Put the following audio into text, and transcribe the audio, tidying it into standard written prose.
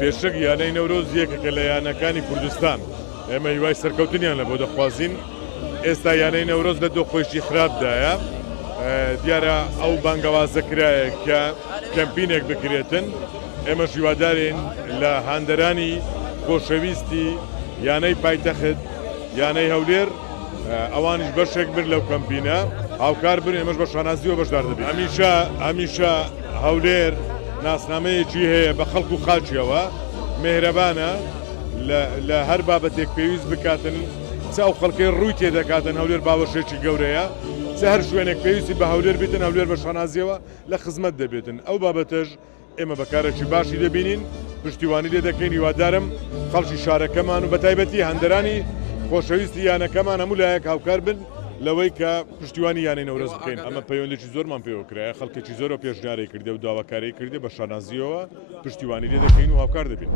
پێشک یانەی نەورۆز یەکێکە لە یانەکانی کوردستان ئێمە هیوای سەرکەوتنیان لە بۆ دەخوازیین ئێستا یانەی نەورۆز لە دۆخۆشی خراپدایە دیارە ئەو بانگەوازەکرایە کە کەمپینێک بکرێتن ئێمە ژیوادارین لە هاندەرانی خۆشەویستی یانەی پایتەخت یانەی هەولێر ئەوانیش بەشێک بر لەو کەمپینە هاوکار بن ئێمەش بە شانازیەوە بەشدار دەبین هەمیشە هەولێر ناسنامەیەکی هەیە بە خەڵک و خاچیەوە مهرەبانە لە هەر بابەتێک پێویست بکاتن چاو خەڵکەی ڕووی تێدەکاتن هەولێر باوەشێکی گەورەیە هەر شوێنێک پێویستی بە هەولێر بێتن هەولێر بە شانازیەوە لە خزمەت دەبێتن ئەو بابەتەش ئێمە بەکارێکی باشی دەبینین پشتیوانی لێ دەکەین هیوادارم خەڵکی شارەکەمان و بەتایبەتی هەندەرانی خۆشەویستی یانەکەمان هەموو لایەک هاوکار بن لەوەی کە پشتیوانی یانەی نەورۆز بکەین ئەمە پەیوەندێکی زۆرمان پێوەکرایە خەڵکێکی زۆر پێشنیارەی کردێ و داواکاری کردێ بە شانازیەوە پشتیوانی لێ دەکەین و هاوکار دەبین.